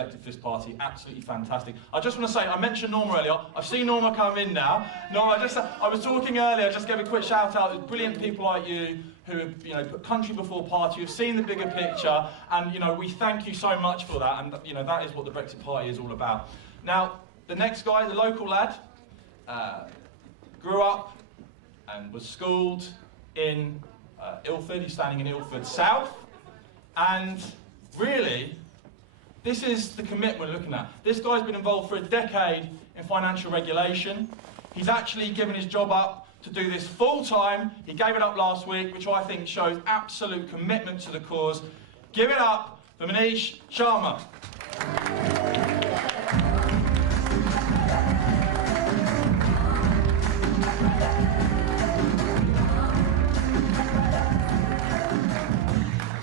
elected for this party. Absolutely fantastic. I just want to say, I mentioned Norma earlier. I've seen Norma come in now. Norma, I was talking earlier, just gave a quick shout out. There's brilliant people like you who have, put country before party, who've seen the bigger picture, and we thank you so much for that. And that is what the Brexit Party is all about. Now, the next guy, the local lad, grew up and was schooled in Ilford. He's standing in Ilford South, and really, this is the commitment we're looking at. This guy's been involved for a decade in financial regulation. He's actually given his job up to do this full time. He gave it up last week, which I think shows absolute commitment to the cause. Give it up for Manish Sharma.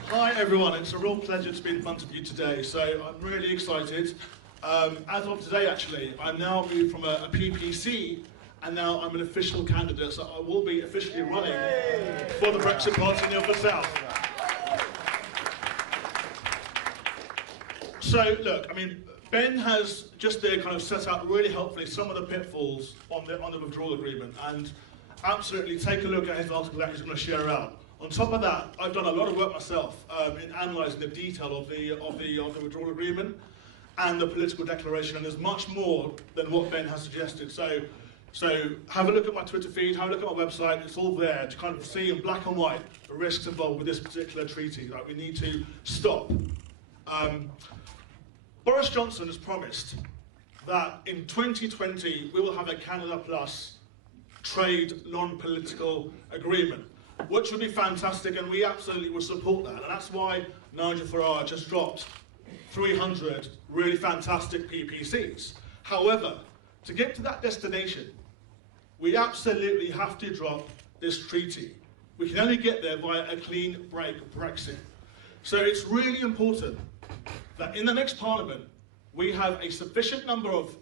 Hi everyone, it's a real pleasure to be in front of you today, so I'm really excited. As of today actually, I'm now moved from a PPC and now I'm an official candidate, so I will be officially running for the Brexit Party in Ilford South. So look, Ben has just there kind of set out really helpfully some of the pitfalls on the withdrawal agreement, and absolutely take a look at his article that he's going to share out. On top of that, I've done a lot of work myself in analysing the detail of the withdrawal agreement and the political declaration, and there's much more than what Ben has suggested. So have a look at my Twitter feed, have a look at my website. It's all there to kind of see in black and white the risks involved with this particular treaty that we need to stop. Boris Johnson has promised that in 2020 we will have a Canada Plus trade non-political agreement, which would be fantastic, and we absolutely would support that. And that's why Nigel Farage has dropped 300 really fantastic PPCs. However, to get to that destination, we absolutely have to drop this treaty. We can only get there via a clean break Brexit. So it's really important that in the next Parliament, we have a sufficient number of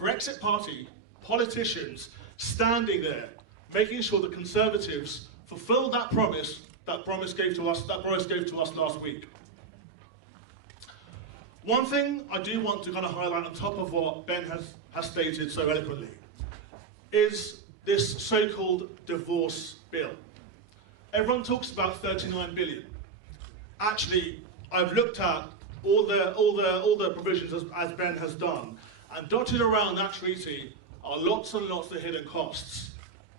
Brexit Party politicians standing there, making sure the Conservatives fulfill that promise Boris gave to us last week. One thing I do want to kind of highlight on top of what Ben has stated so eloquently is this so-called divorce bill. Everyone talks about 39 billion. Actually, I've looked at all the provisions as Ben has done, and dotted around that treaty are lots and lots of hidden costs.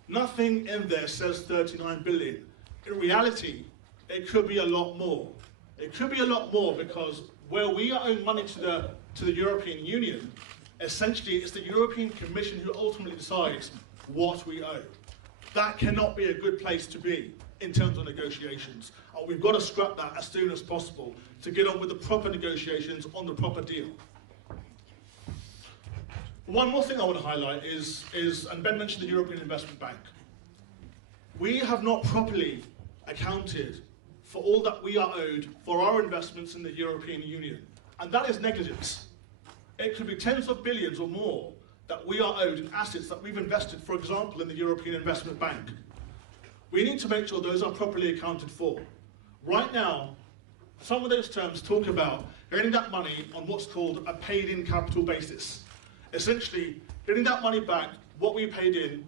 Nothing in there says 39 billion. In reality, it could be a lot more. It could be a lot more because where we owe money to the European Union, essentially it's the European Commission who ultimately decides what we owe. That cannot be a good place to be in terms of negotiations. And we've got to scrap that as soon as possible to get on with the proper negotiations on the proper deal. One more thing I want to highlight is, and Ben mentioned the European Investment Bank. We have not properly accounted for all that we are owed for our investments in the European Union. And that is negligence. It could be tens of billions or more that we are owed in assets that we've invested, for example, in the European Investment Bank. We need to make sure those are properly accounted for. Right now, some of those terms talk about earning that money on what's called a paid-in capital basis. Essentially, getting that money back, what we paid in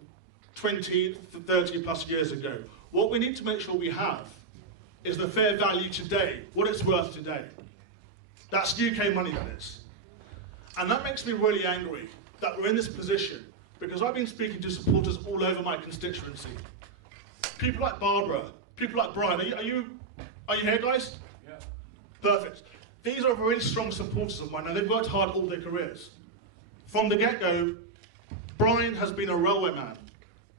20, 30 plus years ago. What we need to make sure we have is the fair value today, what it's worth today. That's UK money, that is. And that makes me really angry that we're in this position, because I've been speaking to supporters all over my constituency. People like Barbara, people like Brian. Are you here, guys? Yeah. Perfect. These are really strong supporters of mine, and they've worked hard all their careers. From the get-go, Brian has been a railway man,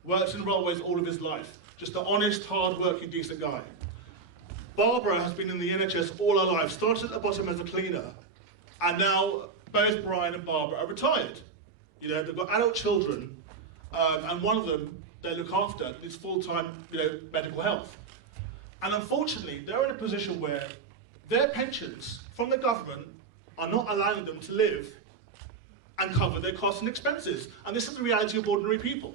worked in railways all of his life. Just an honest, hard-working, decent guy. Barbara has been in the NHS all her life, started at the bottom as a cleaner, and now both Brian and Barbara are retired. They've got adult children, and one of them they look after is full-time, medical health. And unfortunately, they're in a position where their pensions from the government are not allowing them to live and cover their costs and expenses. And this is the reality of ordinary people.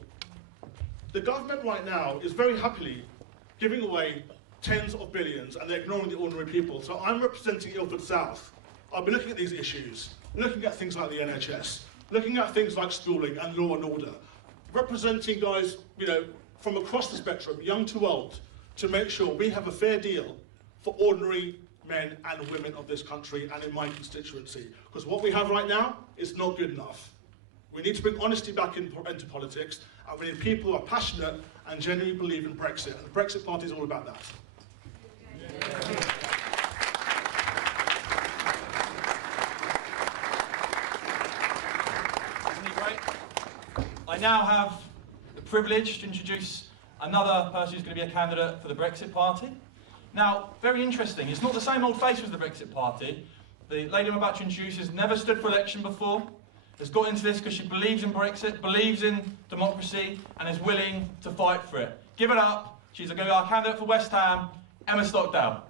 The government right now is very happily giving away tens of billions, and they're ignoring the ordinary people. So I'm representing Ilford South. I've been looking at these issues, looking at things like the NHS, looking at things like schooling and law and order, representing guys, you know, from across the spectrum, young to old, to make sure we have a fair deal for ordinary men and women of this country and in my constituency. Because what we have right now is not good enough. We need to bring honesty back into politics, and we need people who are passionate and genuinely believe in Brexit. And the Brexit Party is all about that. Isn't he great? I now have the privilege to introduce another person who's going to be a candidate for the Brexit Party. Now, very interesting, it's not the same old face as the Brexit Party. The lady I'm about to introduce has never stood for election before, has got into this because she believes in Brexit, believes in democracy, and is willing to fight for it. Give it up. She's going to be our candidate for West Ham, Emma Stockdale.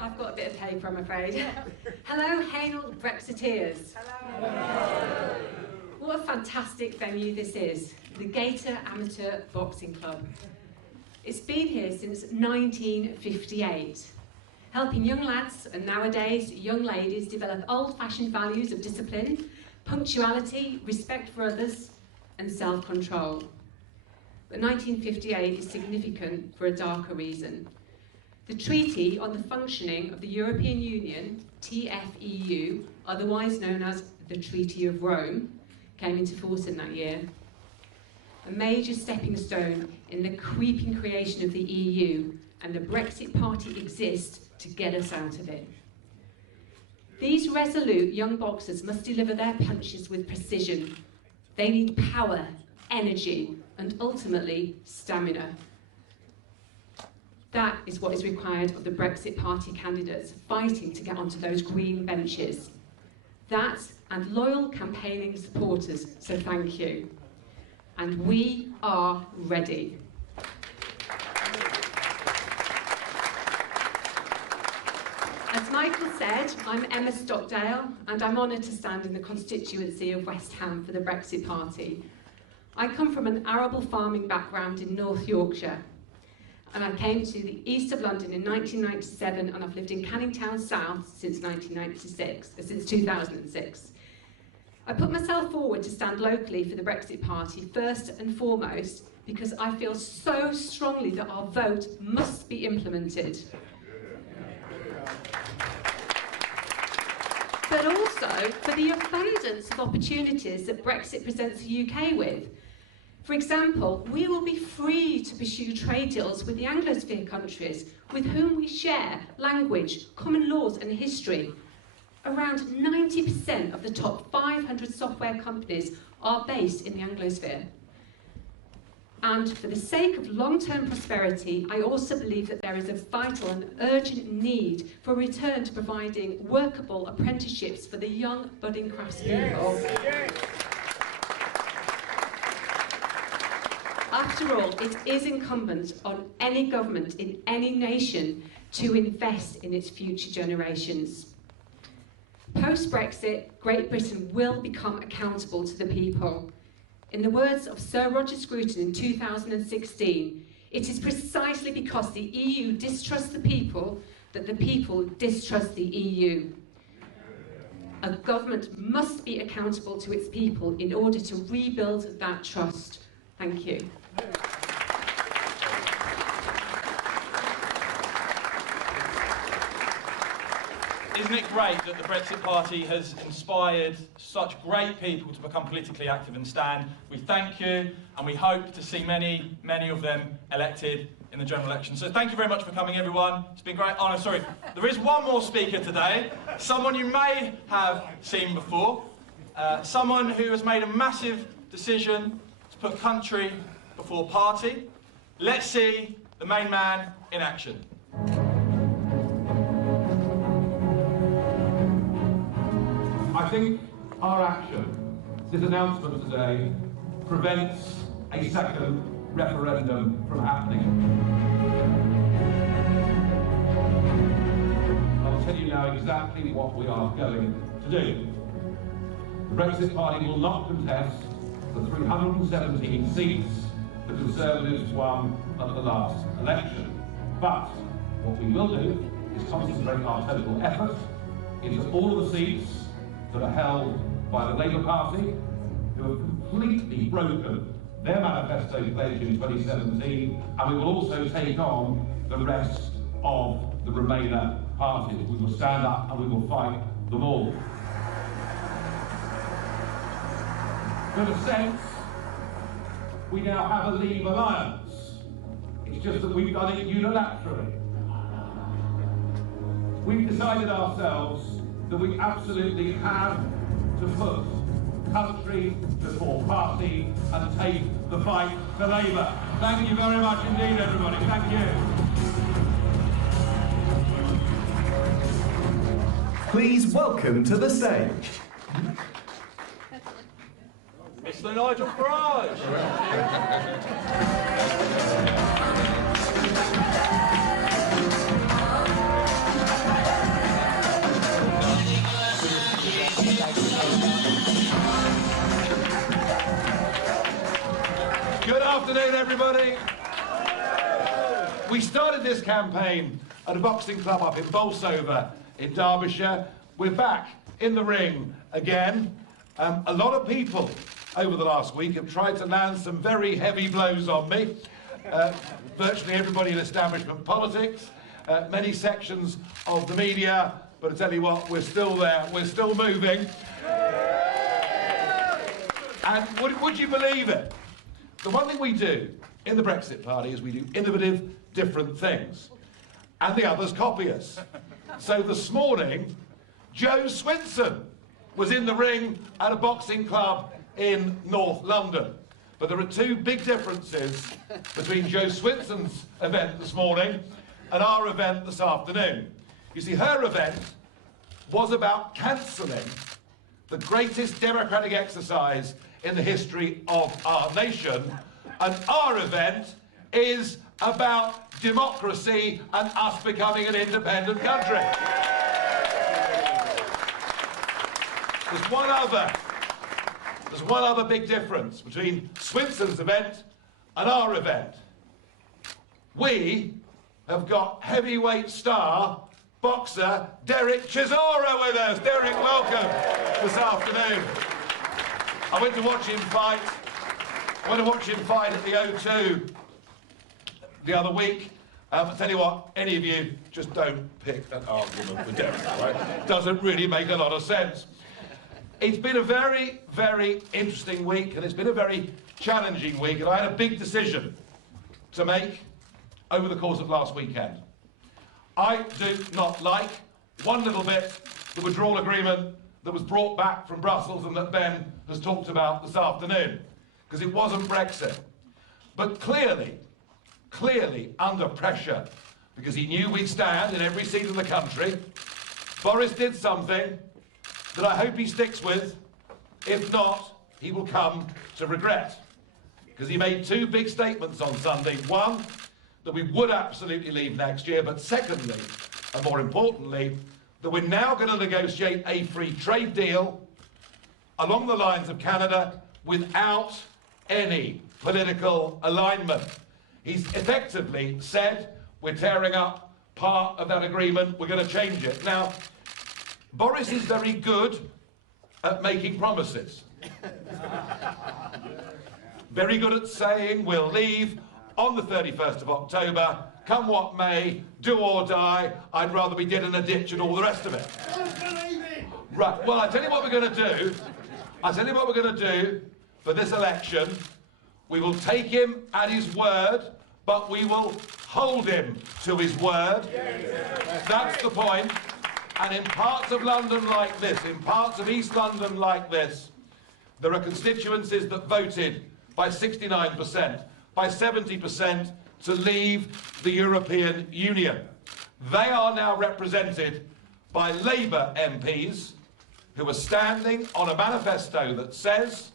I've got a bit of paper, I'm afraid. Hello, Hainault Brexiteers. Hello. What a fantastic venue this is, the Gator Amateur Boxing Club. It's been here since 1958, helping young lads and nowadays young ladies develop old-fashioned values of discipline, punctuality, respect for others, and self-control. But 1958 is significant for a darker reason. The Treaty on the Functioning of the European Union, TFEU, otherwise known as the Treaty of Rome, came into force in that year. A major stepping stone in the creeping creation of the EU, and the Brexit Party exists to get us out of it. These resolute young boxers must deliver their punches with precision. They need power, energy, and ultimately stamina. That is what is required of the Brexit Party candidates fighting to get onto those green benches. That and loyal campaigning supporters, so thank you. And we are ready. As Michael said, I'm Emma Stockdale, and I'm honoured to stand in the constituency of West Ham for the Brexit Party. I come from an arable farming background in North Yorkshire, and I came to the east of London in 1997, and I've lived in Canning Town South since 2006. I put myself forward to stand locally for the Brexit Party first and foremost because I feel so strongly that our vote must be implemented. But also for the abundance of opportunities that Brexit presents the UK with. For example, we will be free to pursue trade deals with the Anglosphere countries with whom we share language, common laws and history. Around 90% of the top 500 software companies are based in the Anglosphere. And for the sake of long-term prosperity, I also believe that there is a vital and urgent need for a return to providing workable apprenticeships for the young budding craftspeople. Yes. After all, it is incumbent on any government in any nation to invest in its future generations. Post-Brexit, Great Britain will become accountable to the people. In the words of Sir Roger Scruton in 2016, it is precisely because the EU distrusts the people that the people distrust the EU. A government must be accountable to its people in order to rebuild that trust. Thank you. Isn't it great that the Brexit Party has inspired such great people to become politically active and stand? We thank you, and we hope to see many, many of them elected in the general election. So thank you very much for coming, everyone. It's been great. Oh, no, sorry. There is one more speaker today, someone you may have seen before, someone who has made a massive decision to put country before party. Let's see the main man in action. I think our action, this announcement today, prevents a second referendum from happening. I'll tell you now exactly what we are going to do. The Brexit Party will not contest the 317 seats the Conservatives won at the last election. But what we will do is concentrate our total effort into all of the seats that are held by the Labour Party, who have completely broken their manifesto pledge in 2017, and we will also take on the rest of the Remainer parties. We will stand up and we will fight them all. In a sense, we now have a Leave alliance. It's just that we've done it unilaterally. We've decided ourselves that we absolutely have to put country before party and take the fight to Labour. Thank you very much indeed, everybody. Thank you. Please welcome to the stage Mr. Nigel Farage. Good afternoon, everybody. We started this campaign at a boxing club up in Bolsover in Derbyshire. We're back in the ring again. A lot of people over the last week have tried to land some very heavy blows on me. Virtually everybody in establishment politics, many sections of the media, but I tell you what, we're still there, we're still moving. And would you believe it? The one thing we do in the Brexit Party is we do innovative, different things. And the others copy us. So this morning, Joe Swinson was in the ring at a boxing club in North London. But there are two big differences between Joe Swinson's event this morning and our event this afternoon. You see, her event was about cancelling the greatest democratic exercise in the history of our nation, and our event is about democracy and us becoming an independent country. There's one other big difference between Swinson's event and our event. We have got heavyweight star boxer Derek Chisora with us. Derek, welcome this afternoon. I went to watch him fight. At the O2 the other week. I tell you what, any of you just don't pick an argument with Derek, right? Doesn't really make a lot of sense. It's been a very, very interesting week, and it's been a very challenging week, and I had a big decision to make over the course of last weekend. I do not like one little bit the withdrawal agreement that was brought back from Brussels and that Ben has talked about this afternoon, because it wasn't Brexit. But clearly under pressure, because he knew we'd stand in every seat in the country, Boris did something that I hope he sticks with. If not, he will come to regret. Because he made two big statements on Sunday. One, that we would absolutely leave next year, but secondly, and more importantly, that we're now going to negotiate a free trade deal along the lines of Canada without any political alignment. He's effectively said, we're tearing up part of that agreement, we're going to change it. Now, Boris is very good at making promises. Very good at saying we'll leave on the 31st of October, come what may, do or die, I'd rather be dead in a ditch and all the rest of it. Right, well, I tell you what we're going to do for this election. We will take him at his word, but we will hold him to his word. That's the point. And in parts of London like this, in parts of East London like this, there are constituencies that voted by 69%, by 70% to leave the European Union. They are now represented by Labour MPs who are standing on a manifesto that says,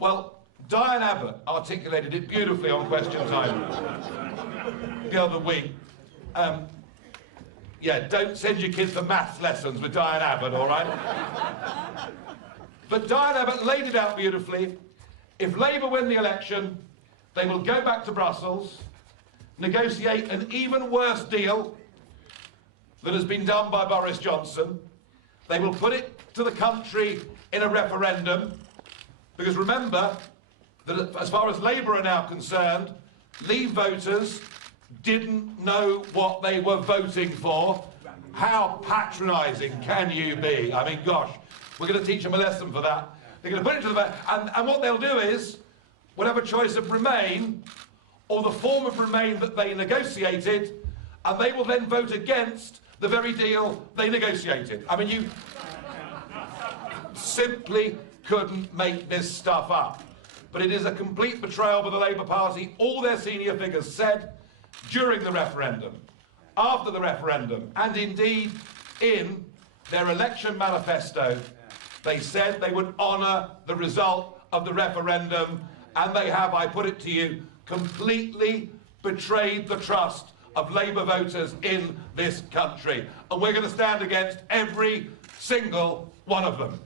well, Diane Abbott articulated it beautifully on Question Time the other week. Yeah, don't send your kids for maths lessons with Diane Abbott, all right? But Diane Abbott laid it out beautifully. If Labour win the election, they will go back to Brussels, negotiate an even worse deal that has been done by Boris Johnson. They will put it to the country in a referendum, because remember that as far as Labour are now concerned, Leave voters didn't know what they were voting for. How patronising can you be? I mean, gosh, we're going to teach them a lesson for that. They're going to put it to the vote, and what they'll do is, we'll have a choice of Remain, or the form of Remain that they negotiated, and they will then vote against the very deal they negotiated. I mean, you simply couldn't make this stuff up. But it is a complete betrayal by the Labour Party. All their senior figures said during the referendum, after the referendum, and indeed in their election manifesto, they said they would honour the result of the referendum, and they have, I put it to you, completely betrayed the trust of Labour voters in this country. And we're going to stand against every single one of them.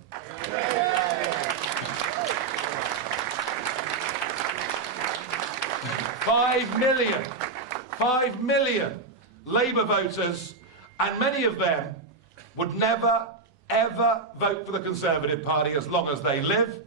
5 million Labour voters, and many of them would never, ever vote for the Conservative Party as long as they live,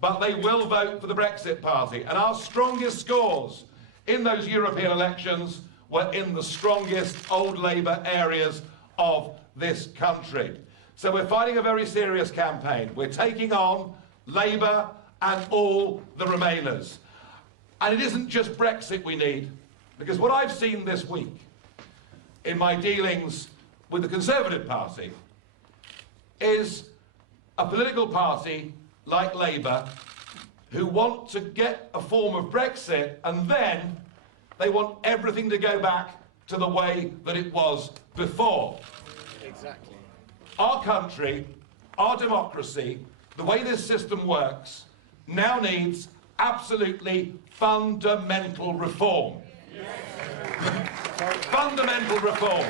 but they will vote for the Brexit Party. And our strongest scores in those European elections were in the strongest old Labour areas of this country. So we're fighting a very serious campaign. We're taking on Labour and all the Remainers. And it isn't just Brexit we need, because what I've seen this week in my dealings with the Conservative Party is a political party like Labour who want to get a form of Brexit, and then they want everything to go back to the way that it was before. Exactly. Our country, our democracy, the way this system works, now needs absolutely fundamental reform. Fundamental reform.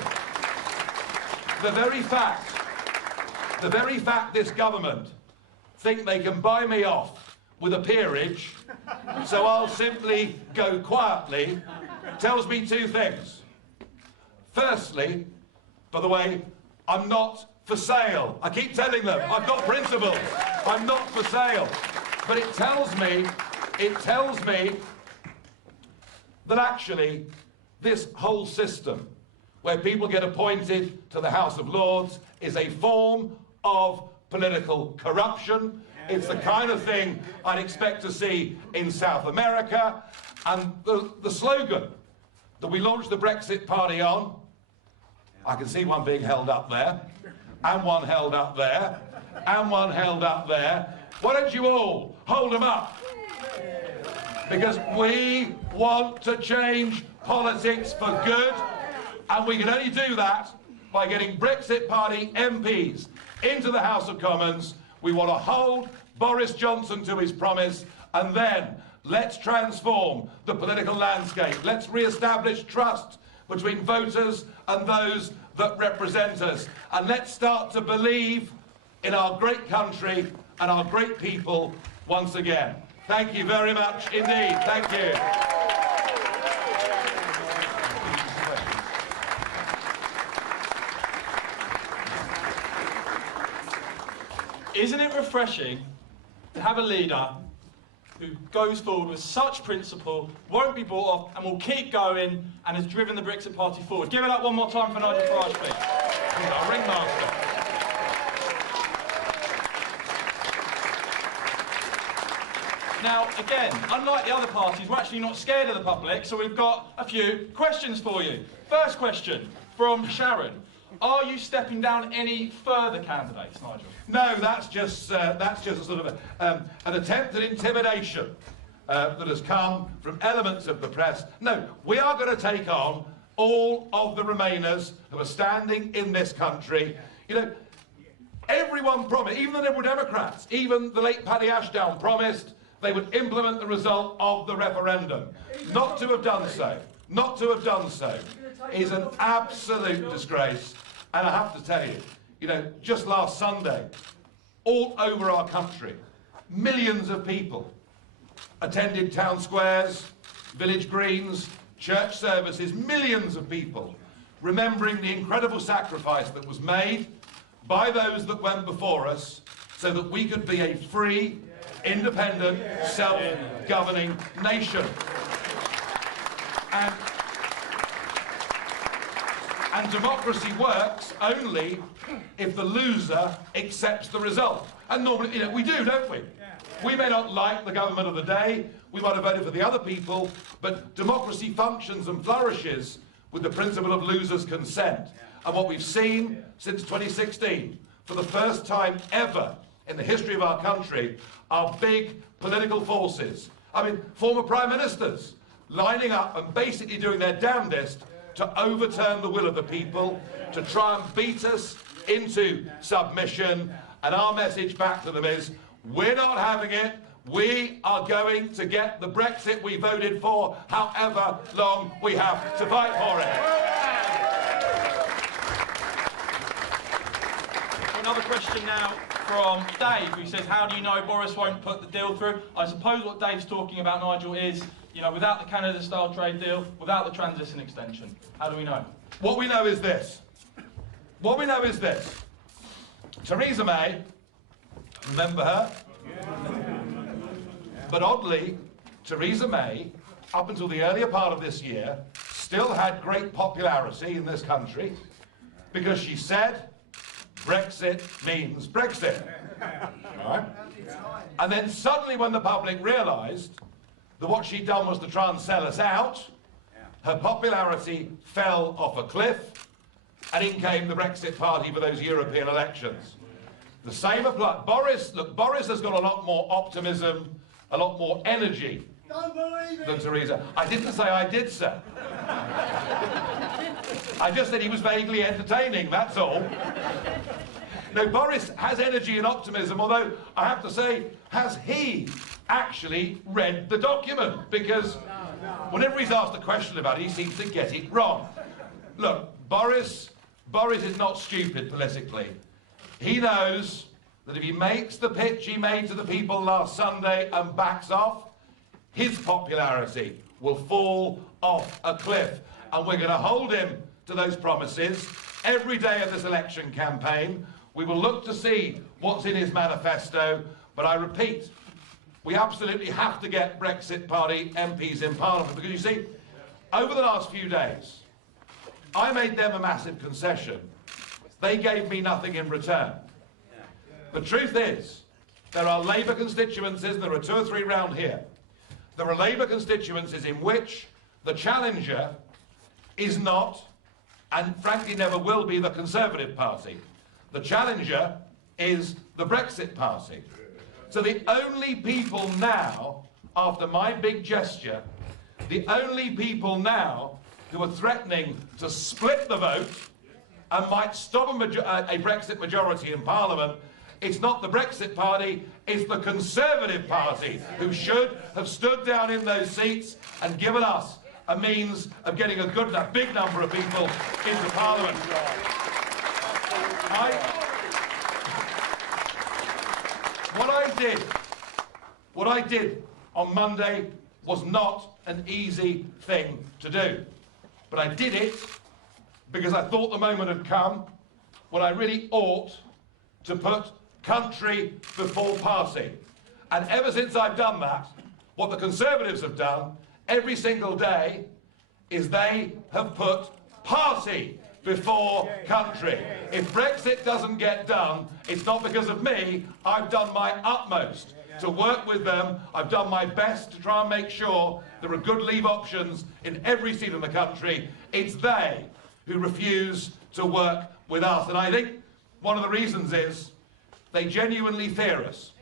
The very fact this government think they can buy me off with a peerage, so I'll simply go quietly, tells me two things. Firstly, by the way, I'm not for sale. I keep telling them, I've got principles. I'm not for sale. But it tells me that actually this whole system, where people get appointed to the House of Lords, is a form of political corruption. It's the kind of thing I'd expect to see in South America. And the slogan that we launched the Brexit Party on, I can see one being held up there, and one held up there, and one held up there. Why don't you all hold them up? Because we want to change politics for good, and we can only do that by getting Brexit Party MPs into the House of Commons. We want to hold Boris Johnson to his promise, and then let's transform the political landscape. Let's re-establish trust between voters and those that represent us. And let's start to believe in our great country and our great people once again. Thank you very much indeed. Thank you. Isn't it refreshing to have a leader who goes forward with such principle, won't be bought off, and will keep going, and has driven the Brexit Party forward? Give it up one more time for Nigel Farage, please. He's our ringmaster. Now, again, unlike the other parties, we're actually not scared of the public, so we've got a few questions for you. First question from Sharon. Are you stepping down any further candidates, Nigel? No, that's just a sort of an attempt at intimidation that has come from elements of the press. No, we are going to take on all of the Remainers who are standing in this country. You know, everyone promised, even the Liberal Democrats, even the late Paddy Ashdown promised they would implement the result of the referendum. Not to have done so not to have done so is an absolute disgrace. And I have to tell you, just last Sunday, all over our country, millions of people attended town squares, village greens, church services, millions of people remembering the incredible sacrifice that was made by those that went before us so that we could be a free, independent, self-governing nation. And democracy works only if the loser accepts the result. And normally, we do, don't we? We may not like the government of the day, we might have voted for the other people, but democracy functions and flourishes with the principle of losers' consent. And what we've seen since 2016, for the first time ever in the history of our country, are big political forces. Former prime ministers lining up and basically doing their damnedest to overturn the will of the people, to try and beat us into submission. And our message back to them is, we're not having it. We are going to get the Brexit we voted for, however long we have to fight for it. Another question now from Dave, who says, how do you know Boris won't put the deal through? I suppose what Dave's talking about, Nigel, is, without the Canada-style trade deal, without the transition extension. How do we know? What we know is this. Theresa May, remember her? But oddly, Theresa May, up until the earlier part of this year, still had great popularity in this country because she said, Brexit means Brexit. Right? And then suddenly when the public realised that what she'd done was to try and sell us out, her popularity fell off a cliff, and in came the Brexit Party for those European elections. The same applies. Boris has got a lot more optimism, a lot more energy than Theresa. I didn't say I did, sir. I just said he was vaguely entertaining, that's all. No, Boris has energy and optimism, although I have to say, has he actually read the document? Because whenever he's asked a question about it, he seems to get it wrong. Look, Boris is not stupid politically. He knows that if he makes the pitch he made to the people last Sunday and backs off, his popularity will fall off a cliff. And we're going to hold him to those promises every day of this election campaign. We will look to see what's in his manifesto, but I repeat, we absolutely have to get Brexit Party MPs in Parliament, because you see, over the last few days, I made them a massive concession. They gave me nothing in return. The truth is, there are Labour constituencies, and there are 2 or 3 round here. There are Labour constituencies in which the challenger is not, and frankly never will be, the Conservative Party. The challenger is the Brexit Party. So the only people now, after my big gesture, the only people now who are threatening to split the vote and might stop a Brexit majority in Parliament, it's not the Brexit Party, it's the Conservative Party, who should have stood down in those seats and given us a means of getting a big number of people into Parliament. What I did on Monday was not an easy thing to do. But I did it because I thought the moment had come when I really ought to put country before party. And ever since I've done that, what the Conservatives have done every single day is they have put party before country. If Brexit doesn't get done, it's not because of me. I've done my utmost to work with them. I've done my best to try and make sure there are good leave options in every seat in the country. It's they who refuse to work with us. And I think one of the reasons is they genuinely fear us.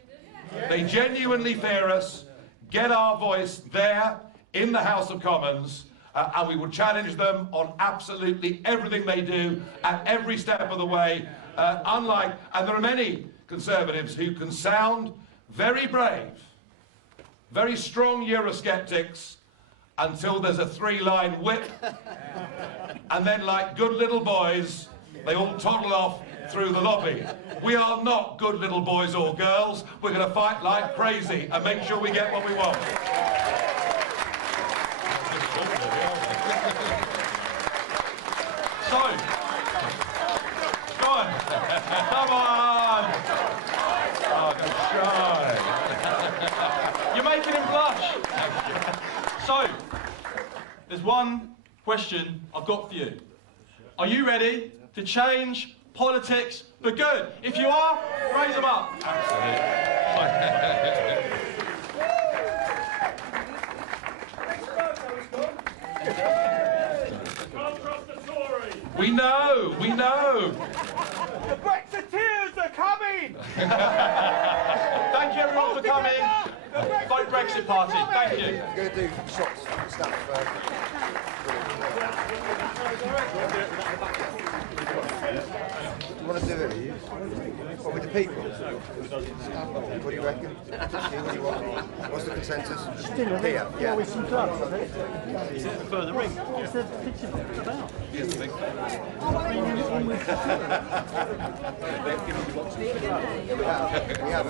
They genuinely fear us. Get our voice there in the House of Commons, and we will challenge them on absolutely everything they do at every step of the way. And there are many Conservatives who can sound very brave, very strong Eurosceptics, until there's a 3-line whip, and then like good little boys, they all toddle off through the lobby. We are not good little boys or girls. We're going to fight like crazy and make sure we get what we want. So, go on. Come on. Oh, go shy. You're making him blush. So, there's one question I've got for you. Are you ready to change politics for good? If you are, raise them up. We know, we know. The Brexiteers are coming! Thank you everyone for coming. Vote Brexit Party. Thank you. We're going to do shots and stuff. Do you want to do it? What, with the people? What do you reckon? What do you want? What's the consensus? Here, yeah. With some clubs, I think. Is it further ring? What's the picture about? Here's the big We have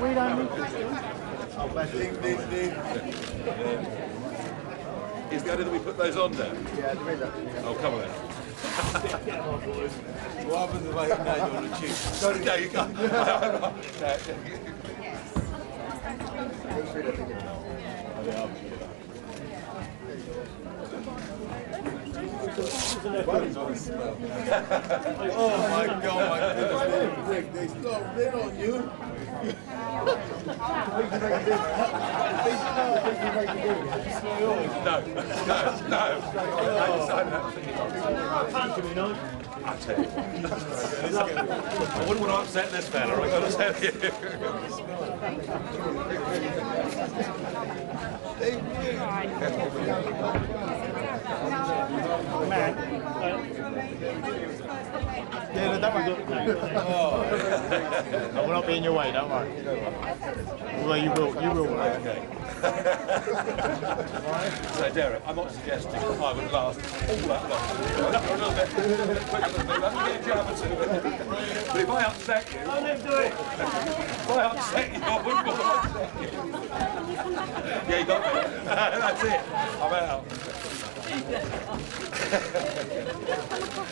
We don't need Is the idea that we put those on there? Yeah, there is that. Oh, come on then. What happens if I hit Nigel on the cheek? Sorry, no, you can't. Oh my God, my goodness, they stop, they're on you. No. I tell you. I wouldn't want to upset this fella, I've got to tell you. Yeah, no, that one good. No, we'll not be in your way, don't worry. Well, you will. Okay. So, Derek, I'm not suggesting that I would last all that long. A little bit quicker than me, let me get a jab or two. But if I upset you... I'll never do it. If I upset you, I wouldn't want to upset you. Yeah, you got me. That's it. I'm out.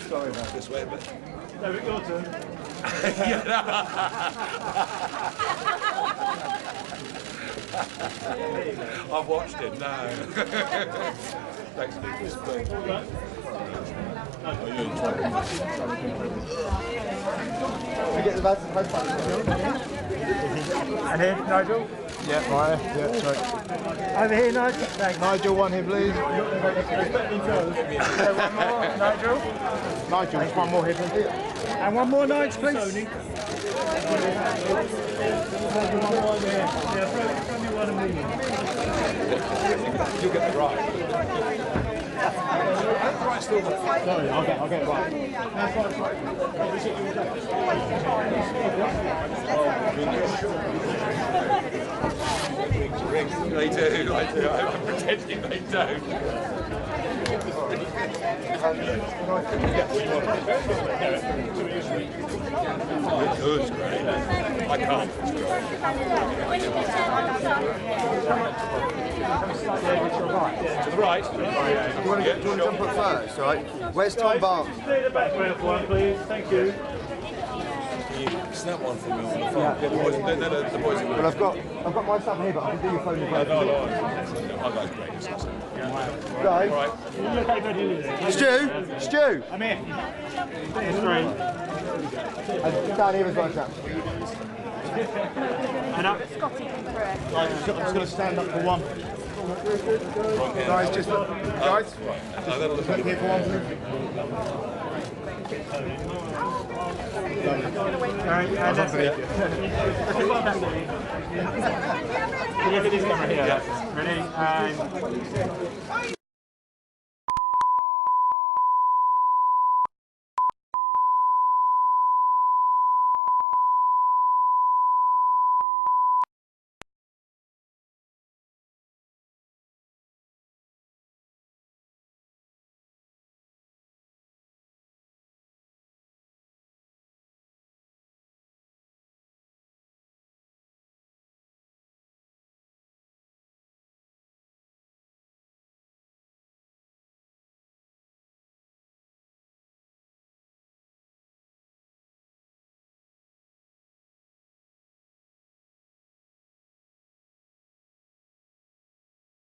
Sorry about this way, but... Derek, your turn. I've watched him, no. Thanks, Nicholas. We get the best And here, Nigel? Yeah, right. Yeah, sorry. Over here, Nigel. Thanks. Nigel, one here, please. One more, Nigel. Nigel, just one more here, please. And one more, Nigel, please. You'll get the right. Right, still right. Sorry, I'll get it right. They do, I do. I'm pretending they don't. Good, great. I can't. To the right. Do you want to jump up first, all right? Where's Tom Barnes? Stay the background for one, please. Thank you. Snap one for me on the phone. Yeah, the boys, the boys are Well, I've got my stuff here, but I can do your phone as well. No, guys, great. Guys, Right. Stu, I'm here. It's great. down here as well, chap. And up. Right, I'm just going to stand up for one. Guys, just look here for one, please. And that's it. Look at this camera here. Ready? And...